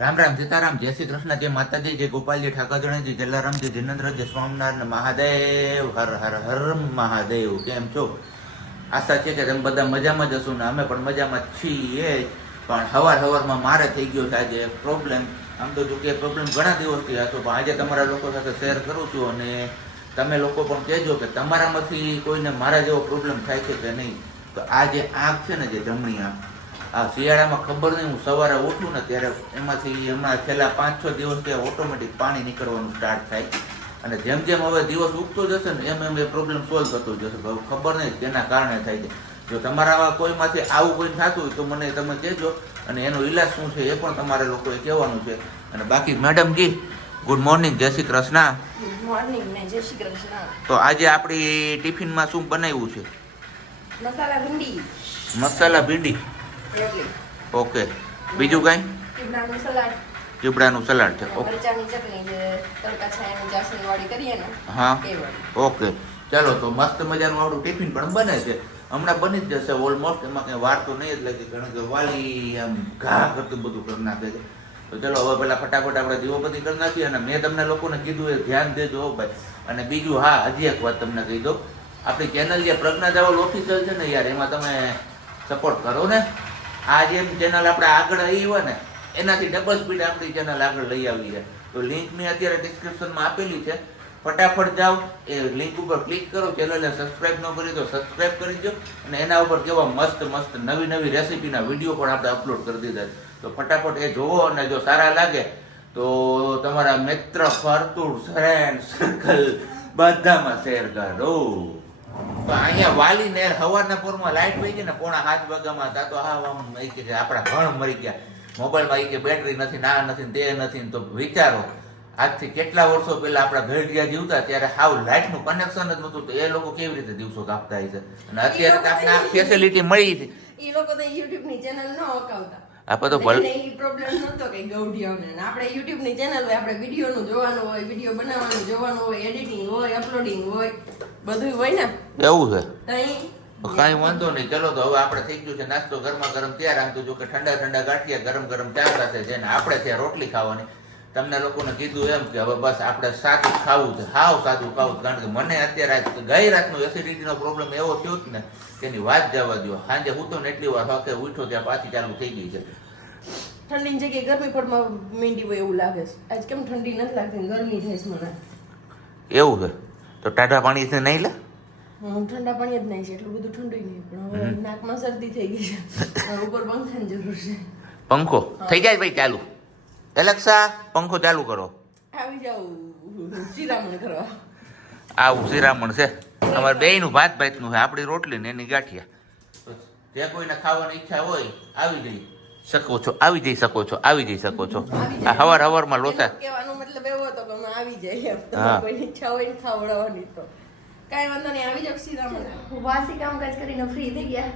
રામ રામ સીતારામ, જય શ્રી કૃષ્ણ, જય માતાજી, જય ગોપાલજી, ઠાકોરજી, જલારામજી, જિનેન્દ્રજી, સ્વામિનારાયણ મહાદેવ, હર હર હર મહાદેવ. કેમ છો? આશા છે કે તમે બધા મજામાં જ હશો ને અમે પણ મજામાં છીએ. પણ સવારમાં મારે થઈ ગયો છે આજે એક પ્રોબ્લેમ. આમ તો જો કે પ્રોબ્લેમ ઘણા દિવસથી હતો, પણ આજે તમારા લોકો સાથે શેર કરું છું અને તમે લોકો પણ કહેજો કે તમારામાંથી કોઈને મારા જેવો પ્રોબ્લેમ થાય છે કે નહીં. તો આ જે આંખ છે ને, જે જમણી આંખ, આ શિયાળામાં ખબર નહીં, હું સવારે ઉઠું ને ત્યારે એમાંથી હમણાં છેલ્લા 5-6 દિવસથી ઓટોમેટિક પાણી નીકળવાનું સ્ટાર્ટ થાય. અને જેમ જેમ હવે દિવસ ઉગતો જશે ને એમ એમ એ પ્રોબ્લેમ સોલ્વ થતો જશે. ખબર નહીં કેના કારણે થાય છે. જો તમારા કોઈમાંથી આવું કોઈ થતું હોય તો મને તમે કહેજો અને એનો ઈલાજ શું છે એ પણ તમારે લોકોએ કહેવાનું છે. અને બાકી મેડમજી, ગુડ મોર્નિંગ, જય શ્રી કૃષ્ણ. ગુડ મોર્નિંગ ને જય શ્રી કૃષ્ણ. તો આજે આપણી ટિફિનમાં શું બનાવ્યું છે? મસાલા ભીંડી. મસાલા ભીંડી, ઓકે. બીજું કાંઈ? ચીબડાનું સલાડ. ચીબડાનું સલાડ છે, ઓકે. મરચાની ચટણી, જે તડકા છાયાની ચાસણી વાળી કરીએ ને હા, એ વાળી. ઓકે. ચાલો, તો મસ્ત મજાનું આપણું ટિફિન પણ બને છે. હમણાં બની જ જશે ઓલમોસ્ટ. એમાં કંઈ વાર તો નહીં, એટલે કે ઘણી કે વાલી આમ ઘા કરતું બધું કરી નાખે છે. તો ચલો હવે પેલા ફટાફટ આપણે દીવાબત્તી કરી નાખીએ. અને મેં તમને લોકોને કીધું એ ધ્યાન દેજો ભાઈ. અને બીજું, હા, હજી એક વાત તમને કહી દો. આપણી ચેનલ જે પ્રજ્ઞા જાવલ ઓફિશિયલ છે ને યાર, એમાં તમે સપોર્ટ કરો ને. આ જેમ ચેનલ આપણે આગળ આવી હોય ને એનાથી ડબલ સ્પીડ આપણી ચેનલ આગળ લઈ આવી છે. તો લિંક મેં અત્યારે ડિસ્ક્રિપ્શનમાં આપેલી છે. ફટાફટ જાઓ, એ લિંક ઉપર ક્લિક કરો. ચેનલને સબસ્ક્રાઇબ ન કરી તો સબસ્ક્રાઇબ કરી દો. અને એના ઉપર કેવા મસ્ત મસ્ત નવી નવી રેસીપીના વિડીયો પણ આપણે અપલોડ કરી દીધા છે. તો ફટાફટ એ જોવો અને જો સારા લાગે તો તમારા મિત્ર, ફરતું, ફ્રેન્ડ સર્કલ બધામાં શેર કરો. તો અહીંયા વાલી ને સવારના પોરમાં લાઈટ વહી ગઈ ને 6:45 વાગ્યામાં તા તો હા કે આપણા ઘણ મરી ગયા. મોબાઈલમાં કે બેટરી નથી, ના નથી, તે નથી. તો વિચારો, આજથી કેટલા વર્ષો પહેલા આપણા ઘડિયા જીવતા ત્યારે હાવ લાઈટનું કનેક્શન જ નહોતું. તો એ લોકો કેવી રીતે દિવસો કાપતા હોય છે. અને અત્યારે આપણે આ ફેસિલિટી મળી છે. એ લોકો તો YouTube ની ચેનલ ન અકાવતા. આપણે તો ભલે એ પ્રોબ્લેમ નતો કે ગૌઢિયાઓને. આપણે YouTube ની ચેનલ હોય, આપણે વિડીયો નું જોવાનું હોય, વિડીયો બનાવવાનું જોવાનું હોય, એડિટિંગ હોય, અપલોડિંગ હોય, બધું હોય ને. એવું છે. અહીં કાંઈ વાંધો નહીં. ચલો, તો હવે આપણે થઈ ગયું છે નાસ્તો ગરમા ગરમ તૈયાર. આમ તો જો કે ઠંડા ઠંડા ગાંઠિયા ગરમ ગરમ ચા સાથે છે ને આપણે ત્યાં રોટલી ખાવાની. તમને લોકોને કીધું એમ કે હવે બસ આપણે સાદું ખાવું છે, હાવ સાદું ખાવું છે. કારણ કે મને અત્યારે ગઈ રાતનો એસિડિટીનો પ્રોબ્લેમ એવો થયો જ ને તેની વાત જવા દો. સાંજે હું તો ને એટલી વાર હકે ઉઠો ત્યાં પાછી ચાલુ થઈ ગઈ છે. ઠંડીની જગ્યાએ ગરમી પડમાં મીંડી હોય એવું લાગે છે. આજ કેમ ઠંડી નથી લાગતી, ગરમી થાય છે મને. એવું છે? તો ટાઢા પાણીથી નહીં લે? હું ઠંડા પાણી જ નહીં છે, એટલું બધું ઠંડુ નહીં. પણ હવે નાકમાં શરદી થઈ ગઈ છે, હવે ઉપર પંખાની જરૂર છે. પંખો થઈ જાય ભાઈ ચાલુ. એલેક્સા, પંખો ચાલુ કરો. આવી જાવ શિરામણ કરવા. આવું શિરામણ છે અમારે બેયનું ભાત ભાતનું છે. આપણી રોટલી ને એની ગાંઠિયા. જે કોઈને ખાવાની ઈચ્છા હોય આવી જઈ શકો છો, આવી જઈ શકો છો, આવી જઈ શકો છો. આ હવારમાં લોચા કહેવાનો મતલબ એવો હતો કે અમે આવી જાય એમ. હા. કોઈની ઈચ્છા હોય ને ખાવડાવવાની તો કાંઈ વાંધો નહીં, આવી જાવ શિરામણ. વાસી કામકાજ કરીને ફ્રી થઈ ગયા.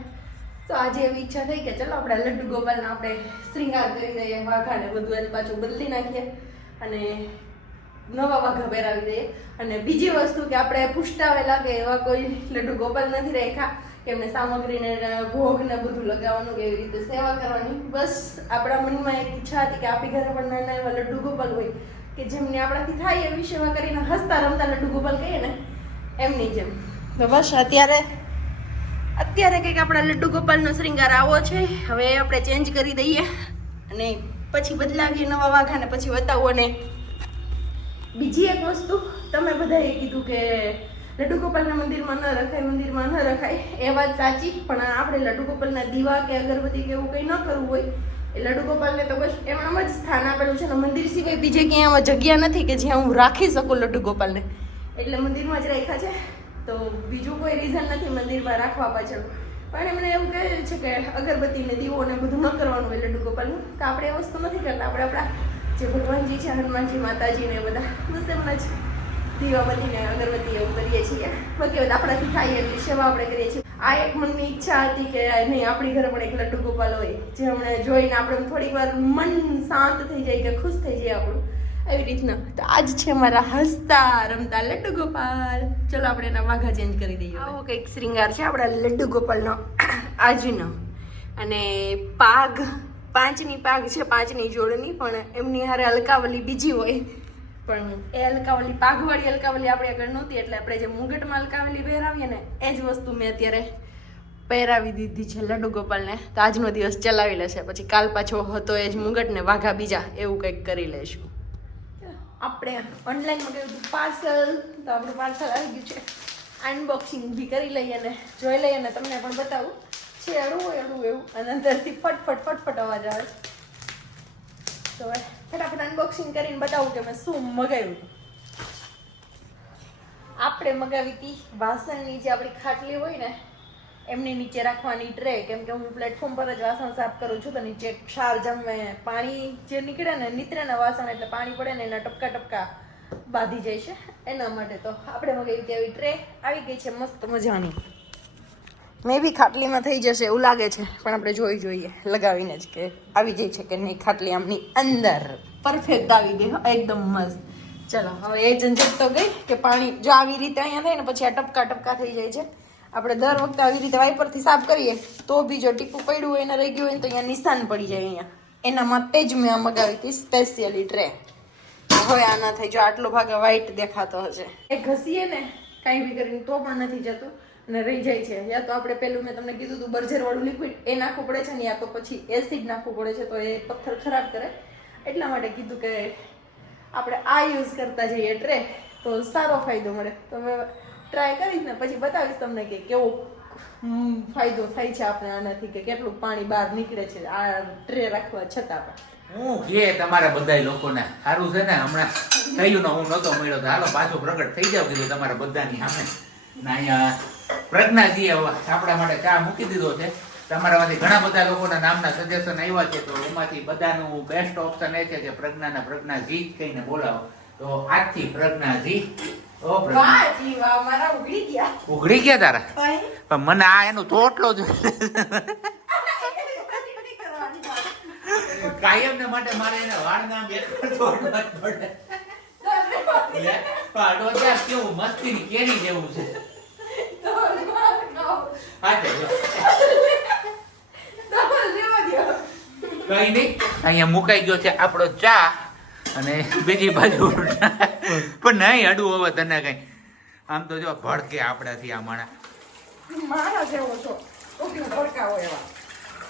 તો આજે એવી ઈચ્છા થઈ કે ચલો આપણે લડ્ડુ ગોપાલને આપણે શ્રીંગાર કરી દઈએ, વાઘાને બધું આજે પાછું બદલી નાખીએ અને નવા વાઘા પહેરાવી દઈએ. અને બીજી વસ્તુ કે આપણે પુષ્ટાવેલા કે એવા કોઈ લડ્ડુ ગોપાલ નથી રાખ્યા કે એમને સામગ્રીને ભોગ ને બધું લગાવવાનું કે એવી રીતે સેવા કરવાની. બસ આપણા મનમાં એક ઈચ્છા હતી કે આપણી ઘરે પણ નાના એવા લડ્ડુ ગોપાલ હોય કે જેમની આપણાથી થાય એવી સેવા કરીને હસતા રમતા લડ્ડુ ગોપાલ કહીએ ને એમની જેમ. તો બસ અત્યારે કંઈક આપણા લડ્ડુ ગોપાલનો શ્રીંગાર આવો છે. હવે આપણે ચેન્જ કરી દઈએ અને પછી બદલાવીએ નવા વાઘાને, પછી બતાવો. અને બીજી એક વસ્તુ, તમે બધાએ કીધું કે લડ્ડુ ગોપાલના મંદિરમાં ન રખાય, મંદિરમાં ન રખાય. એ વાત સાચી, પણ આપણે લડ્ડુ ગોપાલના દીવા કે અગરબત્તી કે એવું કંઈ ન કરવું હોય એ લડ્ડુ ગોપાલને તો બસ એમનામ જ સ્થાન આપેલું છે. ને મંદિર સિવાય બીજે ક્યાંય આમાં જગ્યા નથી કે જ્યાં હું રાખી શકું લડ્ડુ ગોપાલને, એટલે મંદિરમાં જ રાખ્યા છે. તો બીજું કોઈ રીઝન નથી મંદિરમાં રાખવા પાછળ. પણ એમને એવું કહે છે કે અગરબત્તી ને દીવો ને બધું ન કરવાનું હોય લડ્ડુ ગોપાલનું. તો આપણે એ વસ્તુ નથી કરતા. આપણે આપણા જે ભગવાનજી છે, હનુમાનજી, માતાજી ને બધા બસ એમના જ દીવાબત્તી ને અગરબત્તી એવું કરીએ છીએ. બાકી આપણાથી થાય એટલી સેવા આપણે કરીએ છીએ. આ એક મનની ઈચ્છા હતી કે નહીં આપણી ઘરે પણ એક લડ્ડુ ગોપાલ હોય જે અમને જોઈને આપણે થોડીક વાર મન શાંત થઈ જાય કે ખુશ થઈ જાય આપણું, એવી રીતના. તો આજ છે મારા હસતા રમતા લડ્ડુ ગોપાલ. ચલો આપણે એના વાઘા ચેન્જ કરી દઈએ. આવો કંઈક શ્રીંગાર છે આપણા લડ્ડુ ગોપાલનો આજનો. અને પાઘ 5ની પાઘ છે, 5ની જોડની, પણ એમની હારે અલકાવલી બીજી હોય, પણ એ અલકાવલી પાઘવાળી અલકાવલી આપણે આગળ નહોતી, એટલે આપણે જે મુંગટમાં અલકાવલી પહેરાવીએ ને એ જ વસ્તુ મેં અત્યારે પહેરાવી દીધી છે લડ્ડુ ગોપાલને. તો આજનો દિવસ ચલાવી લેશે, પછી કાલ પાછો હતો એ જ મુંગટ ને વાઘા બીજા એવું કંઈક કરી લઈશું. આપણે ઓનલાઈન મંગાવ્યું હતું પાર્સલ, તો આપણું પાર્સલ આવી ગયું છે. અનબોક્સિંગ બી કરી લઈએ ને જોઈ લઈએ ને તમને પણ બતાવું છે. અડવું એવું અને અંદરથી ફટફટ અવાજ આવે છે. તો હવે ફટાફટ અનબોક્સિંગ કરીને બતાવું કે મેં શું મગાવ્યું હતું. આપણે મગાવી હતી વાસણની જે આપણી ખાટલી હોય ને એમની નીચે રાખવાની ટ્રે, કેમ કે હું પ્લેટફોર્મ પર જ વાસણ સાફ કરું છું, તો નીચે ક્ષાર જમે પાણી જે નીકળે ને નીતરે ને વાસણ એટલે પાણી પડે ને એના ટપકા બાંધી જાય છે, એના માટે તો આપણે મગાવી હતી આવી ટ્રે. આવી ગઈ છે મસ્ત મજાની. મે બી ખાટલીમાં થઈ જશે એવું લાગે છે, પણ આપણે જોઈએ લગાવીને જ કે આવી જાય છે કે નહીં ખાટલી આમની અંદર. પરફેક્ટ આવી ગઈ એકદમ મસ્ત. ચલો હવે એ ઝંઝટ તો ગઈ કે પાણી જો આવી રીતે અહીંયા થાય ને પછી આ ટપકા થઈ જાય છે. આપણે દર વખતે આવી રીતે વાઇપરથી સાફ કરીએ તો બી જો ટીપું પડ્યું હોય ને રહી ગયું હોય ને તો અહીંયા નિશાન પડી જાય અહીંયા. એના માટે જ મેં આ મગાવી હતી સ્પેશિયલી ટ્રે. હવે આ ના થાય, જો આટલો ભાગ વ્હાઈટ દેખાતો હશે, એ ઘસીએ ને કાંઈ બી કરીને તો પણ નથી જતું અને રહી જાય છે. યા તો આપણે પેલું મેં તમને કીધું હતું બર્જરવાળું લિક્વિડ એ નાખવું પડે છે ને, યા તો પછી એસિડ નાખવું પડે છે, તો એ પથ્થર ખરાબ કરે. એટલા માટે કીધું કે આપણે આ યુઝ કરતા જઈએ ટ્રે તો સારો ફાયદો મળે. તો મેં ટ્રાય કરીશ ને પછી બતાવીશ તમને કે કેવો ફાયદો થાય છે આપણે આનાથી, કે કેટલું પાણી બહાર નીકળે છે આ ટ્રે રાખવા છતાં પણ. હું કે તમારા બધા લોકોને સારું છે ને, હમણાં થયું ને હું નહોતો મળ્યો તો હાલો પાછો પ્રગટ થઈ જાવ કીધું તમારા બધાની સામે. ના અહીંયા પ્રજ્ઞાજીએ આપણા માટે ચા મૂકી દીધો છે. તમારામાંથી ઘણા બધા લોકોના નામના સજેશન આવ્યા છે, તો એમાંથી બધાનું બેસ્ટ ઓપ્શન એ છે કે પ્રજ્ઞાજી કહીને બોલાવો. તો આજથી પ્રજ્ઞાજી. ઉઘડી ગયા તારા? પણ મને આ એનું ચોટલો જ કાયમ ને માટે મારે એને વાળના કેવું મસ્તી કેરી જેવું છે. કઈ નઈ, અહીંયા મુકાઈ ગયો છે આપણો ચા અને બીજી બાજુ પણ નહીં અડવું હવે તને કઈ. આમ તો જો ભડકે આપણાથી આ માણા જેવો છો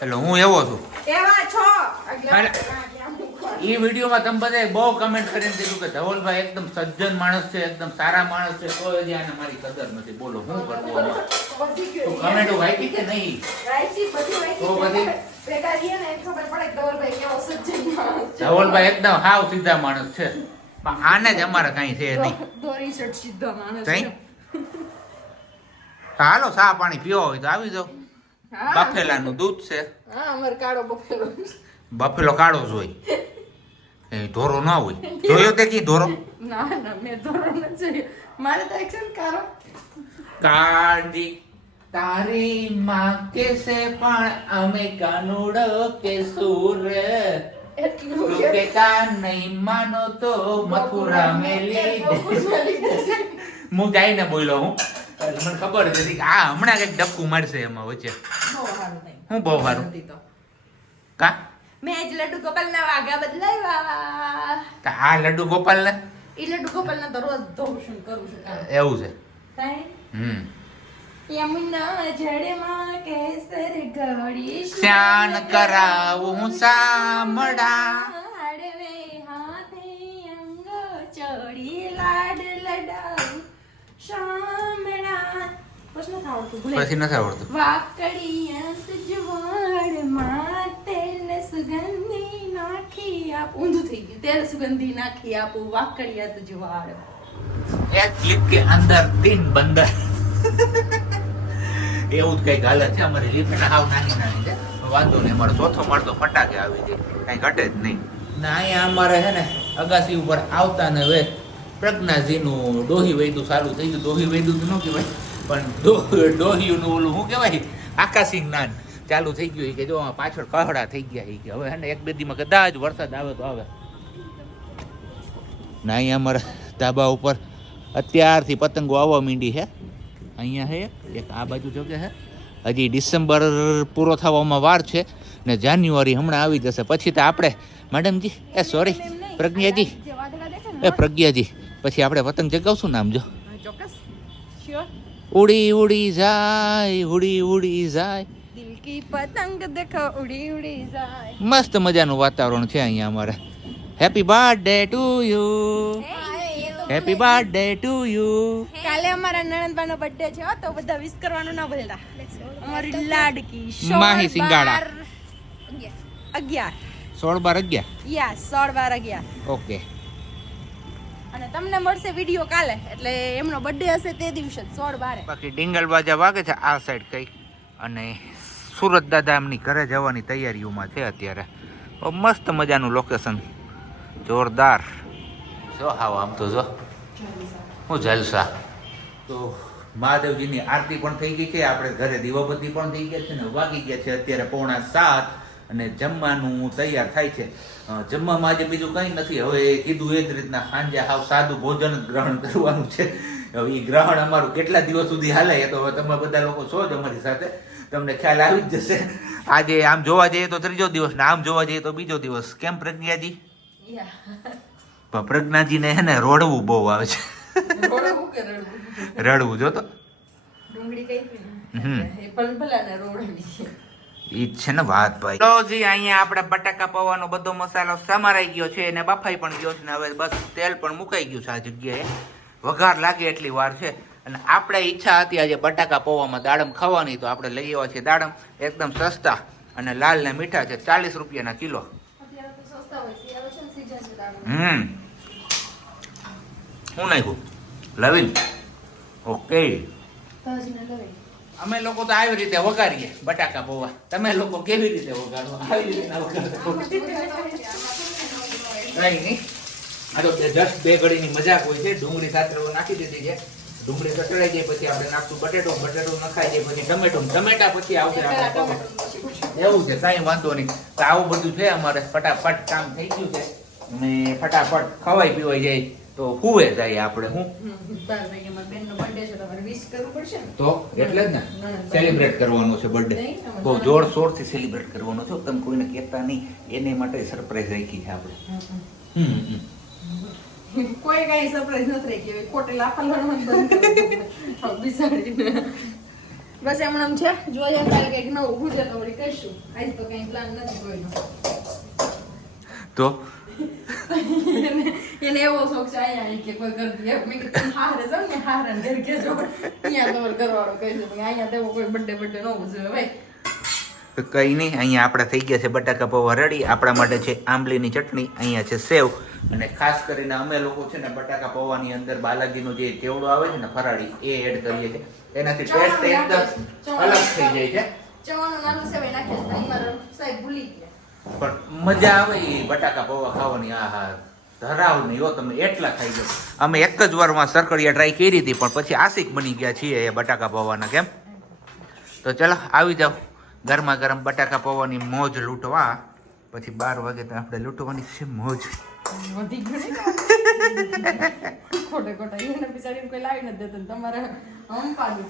એટલે હું એવો છું એવા છો. એ વિડીયોમાં તમે બધાએ બહુ કમેન્ટ કરીને કીધું કે ધવલભાઈ એકદમ સજ્જન માણસ છે, એકદમ સારા માણસ છે, કોઈ હજી આને મારી કદર નથી. બોલો શું કરવું? કમેન્ટો વાંચી કે નહીં? ધવલભાઈ એકદમ હાવ સીધા માણસ છે, પણ આને જ અમારે કઈ છે નહીં. હાલો ચા પાણી પીવો હોય તો આવી જાઓ. બફેલાનું દૂધ છે. બફેલો કાળો જ હોય, એ ધોરો ના હોય. જોયો તે કી ધોરો? ના મેં ધોરો નથી જોયો. મારે તો એક્શન કારો કાંડી તારી માં કેસે પણ અમે કાનુડો કે સુર એટલું કે કાન નહીં માનો તો મથુરા મેલી. હું જઈને બોલ્યો હું, મને ખબર હતી કે આ હમણાં કઈક ડબકું મારશે એમાં વચ્ચે. હું બહુ સારું કા મેં જ લડ્ડુ ગોપાલ ના વાઘા બદલાવ્યા. આ લડ્ડુ ગોપાલ ને એ લડ્ડુ ગોપાલ ના તો રોજ ધોઉં છું કરું છું. એવું છે. યમુના જડમાં કેસર ઘડી સ્નાન કરાવું સામડા હળવે હાથે અંગ ચડી લાડ લડાવું શામળા. પછી નથી આવડતું. વાકડિયા સુજવાડ માં તેલ સુગંધી નાખી આપ. ઊંધું થઈ ગયું. તેલ સુગંધી નાખી આપું વાકડિયા સુજવાડ. એક ક્લિપ કે અંદર 3 બંદર. એવું જ કઈક હાલત છે અમારી લિફ્ટ હાવ નાની છે. વાંધો નહીં, અમારો ચોથો માળ તો ફટાકે આવી જાય, કઈ ઘટે જ નહીં. ના અહીંયા અમારે છે ને અગાસી ઉપર આવતા ને હવે પ્રજ્ઞાજીનું ડોહી વૈદું ચાલુ થઈ ગયું. ડોહી વૈદું ન કહેવાય પણ ડોહીનું ઓલું શું કહેવાય આકાશી જ્ઞાન ચાલુ થઈ ગયું. કે જો પાછળ કહડા થઈ ગયા કે હવે હે ને 1-2 દીમાં કદાચ વરસાદ આવે તો આવે. ના અહીંયા અમારા ધાબા ઉપર અત્યારથી પતંગો આવવા માંડી છે. અહીંયા છે એક આ બાજુ જો કે હે હજી ડિસેમ્બર પૂરો થવામાં વાર છે, ને જાન્યુઆરી હમણાં આવી જશે પછી તો આપણે મેડમજી સોરી પ્રજ્ઞાજી પ્રજ્ઞાજી પછી આપણે પતંગ ચગાવશું નામ જો ચોક્કસ શ્યોર ઉડી ઉડી જાય ઉડી ઉડી જાય દિલ કી પતંગ દેખો ઉડી ઉડી જાય મસ્ત મજાનું વાતાવરણ છે અહીંયા અમારે happy birthday to you happy birthday to you કાલે અમારા નણંદબાનો બર્થડે છે તો બધા વિશ કરવાનું ના ભૂલતા અમારી લાડકી માહી સિંગાડા 11 16/12 11 યસ 16/12 ઓકે અને તમને મળશે વિડિયો કાલે એટલે એમનો બર્થડે હશે તે દિવસે 16/12 બાકી ડિંગલ બાજા વાગે છે આ સાઈડ કઈ અને સુરત દાદા એમની ઘરે જવાની તૈયારીઓમાં છે અત્યારે મસ્ત મજાનું લોકેશન જોરદાર જો હાવ આમ તો જો હું જલસા તો મહાદેવજીની આરતી પણ થઈ ગઈ છે આપણે ઘરે દીવાબત્તી પણ થઈ ગયા છે ને વાગી ગયા છે અત્યારે 6:45 અને જમવાનું તૈયાર થાય છે જમવામાં આજે બીજું કંઈ નથી હવે કીધું એ જ રીતના સાંજે હાવ સાદું ભોજન જ ગ્રહણ કરવાનું છે હવે એ ગ્રહણ અમારું કેટલા દિવસ સુધી હાલે એ તો હવે તમે બધા લોકો છો જ અમારી સાથે તમને ખ્યાલ આવી જ જશે આજે આમ જોવા જઈએ તો ત્રીજો દિવસ ને આમ જોવા જઈએ તો બીજો દિવસ કેમ પ્રજ્ઞાજી પ્રજ્ઞાજીને હે ને રોડવું બહુ આવે છે રડવું જો તો ડુંગળી કઈ એ પલપલાને રોડવી ઈ છે ને વાત ભાઈ તો જી અહીંયા આપણે બટાકા પૌવાનો બધો મસાલો સમારાઈ ગયો છે અને બફાઈ પણ ગયો છે ને હવે બસ તેલ પણ મુકાઈ ગયું છે આ જગ્યાએ વઘાર લાગે એટલી વાર છે અને આપણે ઈચ્છા હતી આજે બટાકા પૌવામાં દાડમ ખાવાની તો આપણે લઈ આવ્યા છીએ દાડમ એકદમ સસ્તા અને લાલ ને મીઠા છે 40 રૂપિયાના કિલો હું નાખ્યું લવિંગ ઓકે અમે લોકો તો આવી રીતે વઘારીએ બટાકા પૌવા તમે લોકો કેવી રીતે વઘારો આવી રીતે વઘારો કઈ નહીં આ તો જસ્ટ બે ઘડીની મજાક હોય છે ડુંગળી સાથે નાખી દીધી છે ડુંગળી કચડાઈ જાય પછી આપણે નાખશું બટેટું નખાઈ જાય પછી ટમેટા પછી આવશે આપણે એવું છે કાંઈ વાંધો નહીં તો આવું બધું છે અમારે ફટાફટ કામ થઈ ગયું છે અને ફટાફટ ખવાઈ પીવાઈ જાય તો હુએ જાય આપણે હું તો એટલે જ ને સેલિબ્રેટ કરવાનો છે બર્થડે બહુ જોરશોરથી સેલિબ્રેટ કરવાનો છે તમે કોઈને કહેતા નહીં એને માટે સરપ્રાઈઝ રાખી છે આપણે કોઈ કઈ સરપ્રાઈઝ નથી રાખી ખોટે લાફાલવાનું બંધ બિસાડીને બસ એમણે છે જોઈએ કાલે કંઈક નવું પૂછે તો વળી કહીશું આજ તો કઈ પ્લાન નથી કોઈનો તો એને એવો શોખ છે અહીંયા કે કોઈ કરતી મેં કીધું હારે જાવ ને હારે ઘર કે જો અહીંયા તમારે ઘરવાળો કહી દે અહીંયા તો કોઈ બર્થડે ન ઉજવે ભાઈ કઈ નહીં અહીંયા આપણે થઈ ગયા છે બટાકા પૌવા રેડી આપણા માટે છે આંબલીની ચટણી અહીંયા છે સેવ અને ખાસ કરીને અમે લોકો છે ને બટાકા પૌવાની અંદર બાલાજીનો જે ચેવડો આવે છે ને ફરાળી એ એડ કરીએ છીએ એનાથી ટેસ્ટ એકદમ અલગ થઈ જાય છે ચવાણું નાનું સેવ નાખે છે અમારો સાહેબ ભૂલી ગયા પણ મજા આવે એ બટાકા પૌવા ખાવાની આહા ધરાવ નહીં હો તમે એટલા ખાઈ જાઓ અમે એક જ વારમાં સરકડિયા ટ્રાય કરી હતી પણ પછી આશિક બની ગયા છીએ એ બટાકા પૌવાના કેમ તો ચલો આવી જાઓ ગરમા ગરમ બટાકા પૌવાની મોજ લૂંટવા પછી 12 વાગે તો આપણે લૂંટવાની છે મોજ વધી ગયું ખોટે ખોટા એને બિચારીને કોઈ લાવી નથી દેતું તમારે હમ પાડું